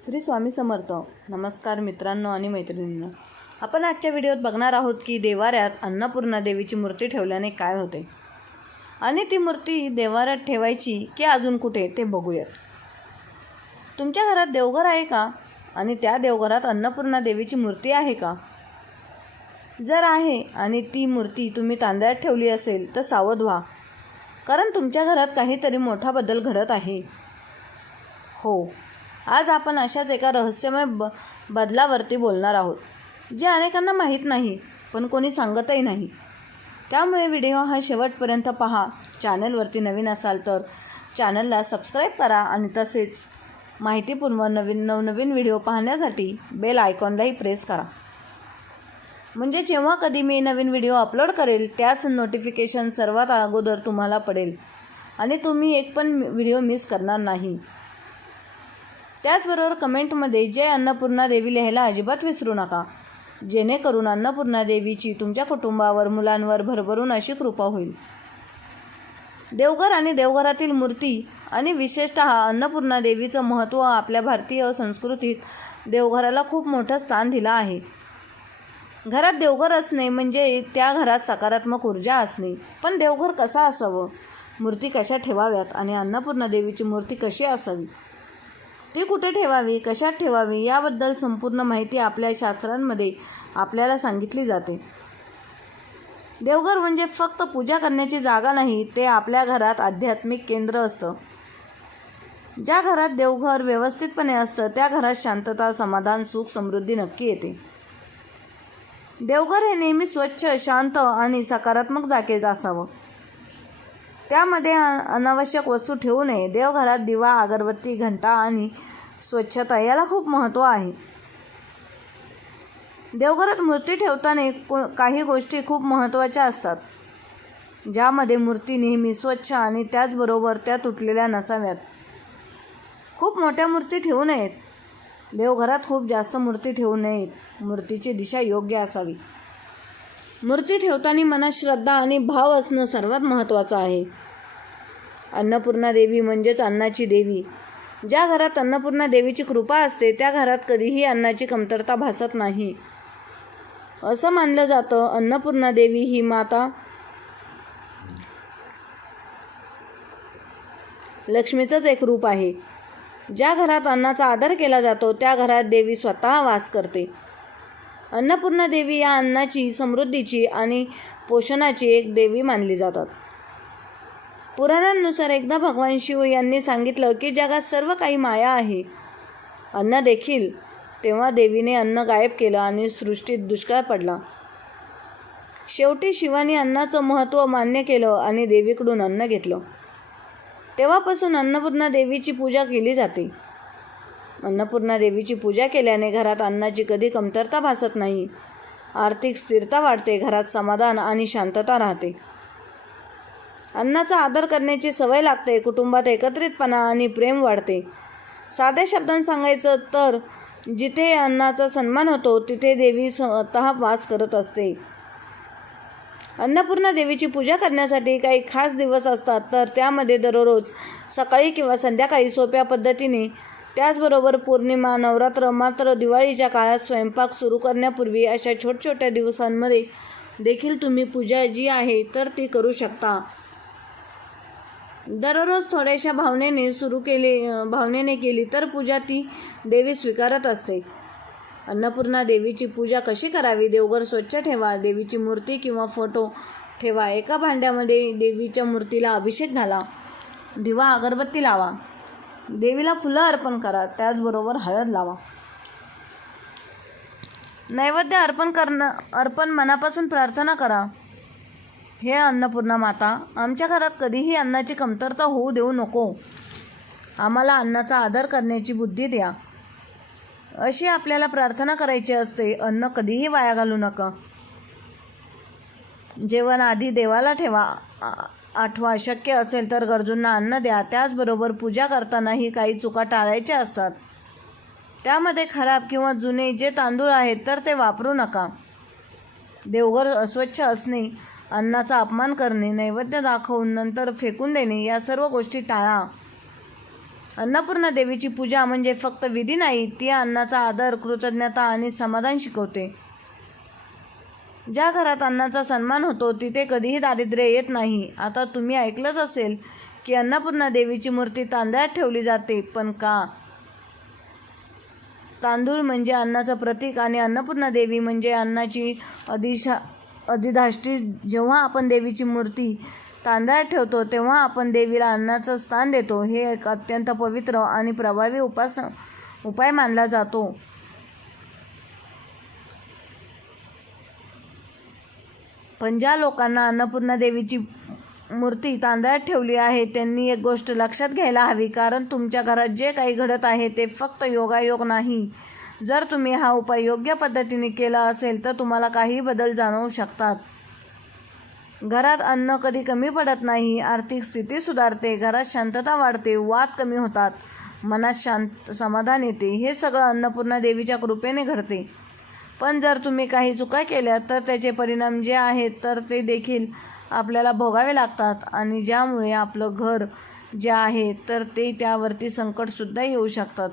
श्री स्वामी समर्थ. नमस्कार मित्रांनो आणि मैत्रिणींनो. आपण आजच्या व्हिडिओत बघणार आहोत की देवाऱ्यात अन्नपूर्णा देवीची मूर्ती ठेवल्याने काय होते आणि ती मूर्ती देवाऱ्यात ठेवायची की अजून कुठे ते बघूयात. तुमच्या घरात देवघर आहे का आणि त्या देवघरात अन्नपूर्णा देवीची मूर्ती आहे का? जर आहे आणि ती मूर्ती तुम्ही तांदळात ठेवली असेल तर सावध व्हा, कारण तुमच्या घरात काहीतरी मोठा बदल घडत आहे. हो, आज आपण अशाच एका रहस्यमय बदलावरती बोलणार आहोत, जे अनेकांना माहीत नाही पण कोणी सांगतही नाही. त्यामुळे व्हिडिओ हा शेवटपर्यंत पहा. चॅनलवरती नवीन असाल तर चॅनलला सबस्क्राईब करा आणि तसेच माहितीपूर्ण नवनवीन व्हिडिओ पाहण्यासाठी बेल आयकॉनलाही प्रेस करा, म्हणजे जेव्हा कधी मी नवीन व्हिडिओ अपलोड करेल त्याच नोटिफिकेशन सर्वात अगोदर तुम्हाला पडेल आणि तुम्ही एक पण व्हिडिओ मिस करणार नाही. त्याचबरोबर कमेंटमध्ये जय अन्नपूर्णा देवी लिहायला अजिबात विसरू नका, जेणेकरून अन्नपूर्णा देवीची तुमच्या कुटुंबावर, मुलांवर भरभरून अशी कृपा होईल. देवघर आणि देवघरातील मूर्ती आणि विशेषतः अन्नपूर्णा देवीचं महत्त्व. आपल्या भारतीय संस्कृतीत देवघराला खूप मोठं स्थान दिलं आहे. घरात देवघर असणे म्हणजे त्या घरात सकारात्मक ऊर्जा असणे. पण देवघर कसं असावं, मूर्ती कशा ठेवाव्यात आणि अन्नपूर्णा देवीची मूर्ती कशी असावी, ती कुठे ठेवावी, कशात ठेवावी याबद्दल संपूर्ण माहिती आपल्या शास्त्रांमध्ये आपल्याला सांगितली जाते. देवघर म्हणजे फक्त पूजा करण्याची जागा नाही, ते आपल्या घरात आध्यात्मिक केंद्र असतं. ज्या घरात देवघर व्यवस्थितपणे असतं त्या घरात शांतता, समाधान, सुख, समृद्धी नक्की येते. देवघर हे नेहमी स्वच्छ, शांत आणि सकारात्मक जागेत असावं. त्यामध्ये अनावश्यक वस्तू ठेवू नये. देवघरात दिवा, अगरबत्ती, घंटा आणि स्वच्छता याला खूप महत्त्व आहे. देवघरात मूर्ती ठेवताना काही गोष्टी खूप महत्त्वाच्या असतात, ज्यामध्ये मूर्ती नेहमी स्वच्छ आणि त्याचबरोबर त्या तुटलेल्या नसाव्यात. खूप मोठ्या मूर्ती ठेवू नयेत. देवघरात खूप जास्त मूर्ती ठेवू नयेत. मूर्तीची दिशा योग्य असावी. मूर्ती ठेवताना मनात श्रद्धा आणि भाव असणं सर्वात महत्त्वाचं आहे. अन्नपूर्णा देवी म्हणजेच अन्नाची देवी. ज्या घरात अन्नपूर्णा देवीची कृपा असते त्या घरात कधीही अन्नाची कमतरता भासत नाही. असं मानलं जातं, अन्नपूर्णा देवी ही माता लक्ष्मीचंच एक रूप आहे. ज्या घरात अन्नाचा आदर केला जातो त्या घरात देवी स्वतः वास करते. अन्नपूर्णा देवी या अन्नाची, समृद्धीची आणि पोषणाची एक देवी मानली जातात. पुराणांनुसार एकदा भगवान शिव यांनी सांगितलं की जगात सर्व काही माया आहे, अन्न देखील. तेव्हा देवीने अन्न गायब केलं आणि सृष्टीत दुष्काळ पडला. शेवटी शिवाने अन्नाचं महत्त्व मान्य केलं आणि देवीकडून अन्न घेतलं. तेव्हापासून अन्नपूर्णा देवीची पूजा केली जाते. अन्नपूर्णा देवीची पूजा केल्याने घरात अन्नाची कधी कमतरता भासत नाही. आर्थिक स्थिरता वाढते, घरात समाधान आणि शांतता राहते. अन्नाचा आदर करण्याची सवय लागते. कुटुंबात एकत्रितपणा आणि प्रेम वाढते. साध्या शब्दांत सांगायचं तर जिथे अन्नाचा सन्मान होतो तिथे देवी स्वतः वास करत असते. अन्नपूर्णा देवीची पूजा करण्यासाठी काही खास दिवस असतात, तर त्यामध्ये दररोज सकाळी किंवा संध्याकाळी सोप्या पद्धतीने, त्याचबरोबर पौर्णिमा, नवरात्र, मात्र दिवाळीच्या काळात स्वयंपाक सुरू करण्यापूर्वी अशा छोट्या दिवसांमध्ये देखील तुम्ही पूजा जी आहे तर ती करू शकता. दररोज थोड्याशा भावनेने केली तर पूजा ती देवी स्वीकारत असते. अन्नपूर्णा देवीची पूजा कशी करावी? देवघर स्वच्छ ठेवा. देवीची मूर्ती किंवा फोटो ठेवा. एका भांड्यामध्ये देवीच्या मूर्तीला अभिषेक घाला. दिवा, अगरबत्ती लावा. देवीला फुलं अर्पण करा. त्याचबरोबर हळद लावा. नैवेद्य अर्पण मनापासून प्रार्थना करा. हे अन्नपूर्णा माता, आमच्या घरात कधीही अन्नाची कमतरता होऊ देऊ नको. आम्हाला अन्नाचा आदर करण्याची बुद्धी द्या, अशी आपल्याला प्रार्थना करायची असते. अन्न कधीही वाया घालू नका. जेवण आधी देवाला ठेवा. आठवा. शक्य असेल तर गरजूंना अन्न द्या. त्याचबरोबर पूजा करतानाही काही चुका टाळायच्या असतात. त्यामध्ये खराब किंवा जुने जे तांदूळ आहेत तर ते वापरू नका. देवघर अस्वच्छ असणे, अन्नाचा अपमान करणे, नैवेद्य दाखवून नंतर फेकून देणे या सर्व गोष्टी टाळा. अन्नपूर्णा देवीची पूजा म्हणजे फक्त विधी नाही, ती अन्नाचा आदर, कृतज्ञता आणि समाधान शिकवते. ज्या घरात अन्नाचा सन्मान होतो तिथे कधीही दारिद्र्य येत नाही. आता तुम्ही ऐकलंच असेल की अन्नपूर्णा देवीची मूर्ती तांदळात ठेवली जाते, पण का? तांदूळ म्हणजे अन्नाचं प्रतीक आणि अन्नपूर्णा देवी म्हणजे अन्नाची अधिष्ठात्री. जेव्हा आपण देवीची मूर्ती तांदळात ठेवतो तेव्हा आपण देवीला अन्नाचं स्थान देतो. हे एक अत्यंत पवित्र आणि प्रभावी उपाय मानला जातो. पण ज्या लोकांना अन्नपूर्णा देवीची मूर्ती तांदळात ठेवली आहे त्यांनी एक गोष्ट लक्षात घ्यायला हवी, कारण तुमच्या घरात जे काही घडत आहे ते फक्त योगायोग नाही. जर तुम्ही हा उपाय योग्य पद्धतीने केला असेल तर तुम्हाला काही बदल जाणवू शकतात. घरात अन्न कधी कमी पडत नाही, आर्थिक स्थिती सुधारते, घरात शांतता वाढते, वाद कमी होतात, मनात समाधान येते. हे सगळं अन्नपूर्णा देवीच्या कृपेने घडते. पण जर तुम्ही काही चुका केल्या तर त्याचे परिणाम जे आहेत तर ते देखील आपल्याला भोगावे लागतात आणि ज्यामुळे आपलं घर जे आहे तर ते त्यावरती संकटसुद्धा येऊ शकतात.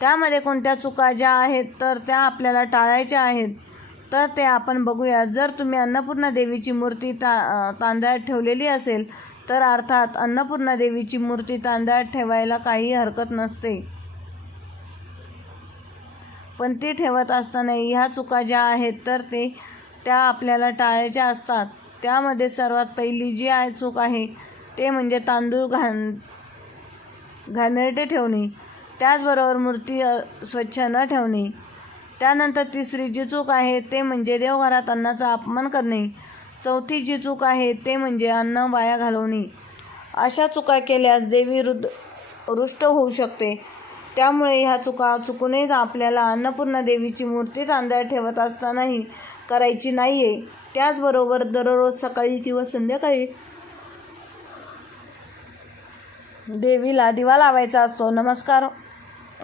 त्यामध्ये कोणत्या चुका ज्या आहेत तर त्या आपल्याला टाळायच्या आहेत तर ते आपण बघूया. जर तुम्ही अन्नपूर्णा देवीची मूर्ती तांदळात ठेवलेली असेल तर अर्थात अन्नपूर्णा देवीची मूर्ती तांदळात ठेवायला काही हरकत नसते, पण ती ठेवत असताना ह्या चुका ज्या आहेत तर त्या आपल्याला टाळायच्या असतात. त्यामध्ये सर्वात पहिली जी चूक आहे ते म्हणजे तांदूळ घाणेरडे ठेवणे, त्याचबरोबर मूर्ती स्वच्छ न ठेवणे. त्यानंतर तिसरी जी चूक आहे ते म्हणजे देवघरात अन्नाचा अपमान करणे. चौथी जी चूक आहे ते म्हणजे अन्न वाया घालवणे. अशा चुका केल्यास देवी रुष्ट होऊ शकते. त्यामुळे ह्या चुका चुकूनही आपल्याला अन्नपूर्णा देवीची मूर्ती तांदळात ठेवत असतानाही करायची नाही आहे. त्याचबरोबर दररोज सकाळी किंवा संध्याकाळी देवीला दिवा लावायचा असतो, नमस्कार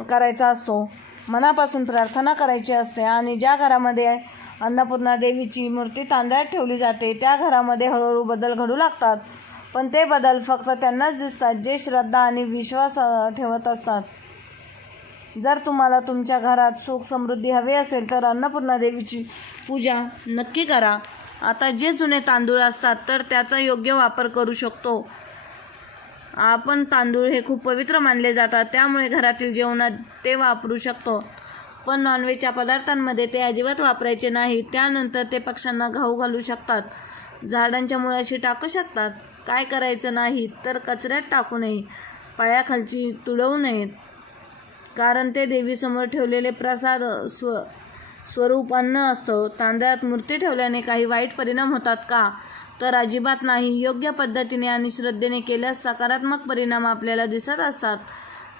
करायचा असतो, मनापासून प्रार्थना करायची असते. आणि ज्या घरामध्ये अन्नपूर्णा देवीची मूर्ती तांदळात ठेवली जाते त्या घरामध्ये हळूहळू बदल घडू लागतात. पण ते बदल फक्त त्यांनाच दिसतात जे श्रद्धा आणि विश्वास ठेवत असतात. जर तुम्हाला तुमच्या घरात सुख समृद्धी हवी असेल तर अन्नपूर्णा देवीची पूजा नक्की करा. आता जे जुने तांदूळ असतात तर त्याचा योग्य वापर करू शकतो आपण. तांदूळ हे खूप पवित्र मानले जातात, त्यामुळे घरातील जेवणात ते वापरू शकतो. पण नॉनव्हेजच्या पदार्थांमध्ये ते अजिबात वापरायचे नाही. त्यानंतर ते पक्ष्यांना घालू शकतात, झाडांच्या मुळाशी टाकू शकतात. काय करायचं नाही तर कचऱ्यात टाकू नये, पायाखालची तुडवू नयेत, कारण ते देवीसमोर ठेवलेले प्रसाद स्वरूप अन्न असतं. तांदळात मूर्ती ठेवल्याने काही वाईट परिणाम होतात का? तर अजिबात नाही. योग्य पद्धतीने आणि श्रद्धेने केल्यास सकारात्मक परिणाम आपल्याला दिसत असतात.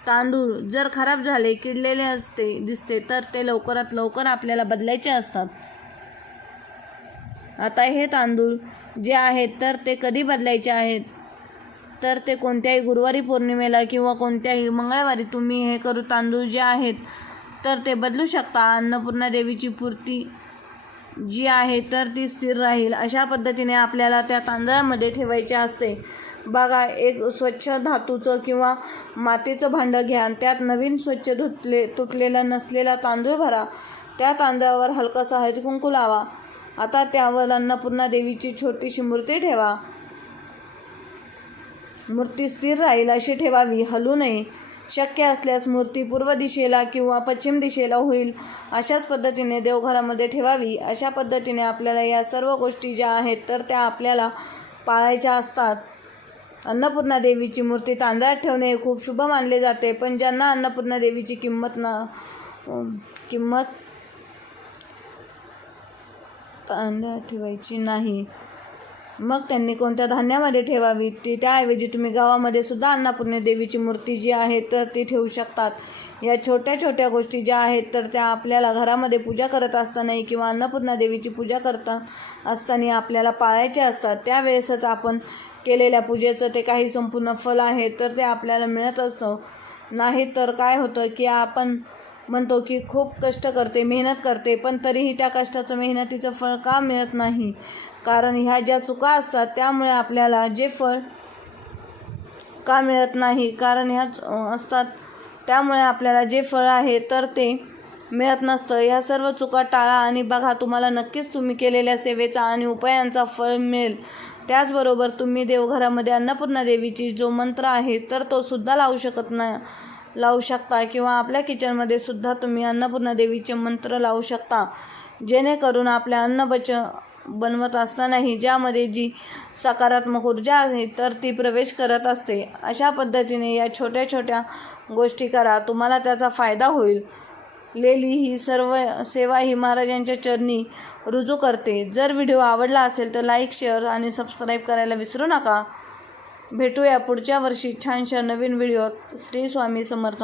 तांदूळ जर खराब झाले, किडलेले दिसते तर ते लवकरात लवकर आपल्याला बदलायचे असतात. आता हे तांदूळ जे आहेत तर ते कधी बदलायचे आहेत तर ते कोणत्याही गुरुवारी पौर्णिमेला किंवा कोणत्याही मंगळवारी तुम्ही हे तांदूळ जे आहेत तर ते बदलू शकता. अन्नपूर्णा देवीची मूर्ती जी आहे तर ती स्थिर राहील अशा पद्धतीने आपल्याला त्या तांदळामध्ये ठेवायचे असते. बघा, एक स्वच्छ धातूचं किंवा मातीचं भांडं घ्या, त्यात नवीन स्वच्छ तुटलेला नसलेला तांदूळ भरा, त्या तांदळावर हलकासा हळदीकुंकू लावा. आता त्यावर अन्नपूर्णा देवीची छोटीशी मूर्ती ठेवा. मूर्ती स्थिर राहील अशी ठेवावी, हलू नये. शक्य असल्यास मूर्ती पूर्व दिशेला किंवा पश्चिम दिशेला होईल अशाच पद्धतीने देवघरामध्ये ठेवावी. अशा पद्धतीने आपल्याला या सर्व गोष्टी ज्या आहेत तर त्या आपल्याला पाळायच्या असतात. अन्नपूर्णा देवीची मूर्ती तांदळात ठेवणे खूप शुभ मानले जाते, पण ज्यांना अन्नपूर्णा देवीची किंमत तांदळात ठेवायची नाही मग त्यांनी कोणत्या धान्यामध्ये ठेवावी. त्याऐवजी तुम्ही गावामध्ये सुद्धा अन्नपूर्णा देवीची मूर्ती जी आहे तर ती ठेवू शकतात. या छोट्या छोट्या गोष्टी ज्या आहेत तर त्या आपल्याला घरामध्ये पूजा करत असताना किंवा अन्नपूर्णा देवीची पूजा करता असताना आपल्याला पाळायचे असतात. त्यावेळेसच आपण केलेल्या पूजेचं ते काही संपूर्ण फल आहे तर ते आपल्याला मिळत असतं. नाही तर काय होतं की आपण म्हणतो की खूप कष्ट करते, मेहनत करते, पण तरीही त्या कष्टाचं मेहनतीचं फळ का मिळत नाही? कारण ह्या ज्या चुका असतात त्यामुळे आपल्याला जे फळ का मिळत नाही, कारण ह्याच असतात. त्यामुळे आपल्याला जे फळ आहे तर ते मिळत नसतं. ह्या सर्व चुका टाळा आणि बघा, तुम्हाला नक्कीच तुम्ही केलेल्या सेवेचा आणि उपायांचा फळ मिळेल. त्याचबरोबर तुम्ही देवघरामध्ये अन्नपूर्णा देवीची जो मंत्र आहे तर तो सुद्धा लावू शकता किंवा आपल्या किचनमध्ये सुद्धा तुम्ही अन्नपूर्णा देवीचे मंत्र लावू शकता, जेणेकरून आपल्या बनवत असतानाही ज्यामध्ये जी सकारात्मक ऊर्जा आहे तर ती प्रवेश करत असते. अशा पद्धतीने या छोट्या छोट्या गोष्टी करा, तुम्हाला त्याचा फायदा होईल. लेली ही सर्व सेवा ही महाराजांच्या चरणी रुजू करते. जर व्हिडिओ आवडला असेल तर लाईक, शेअर आणि सबस्क्राईब करायला विसरू नका. भेटूया पुढच्या वर्षी छानशा नवीन व्हिडिओत. श्री स्वामी समर्थ.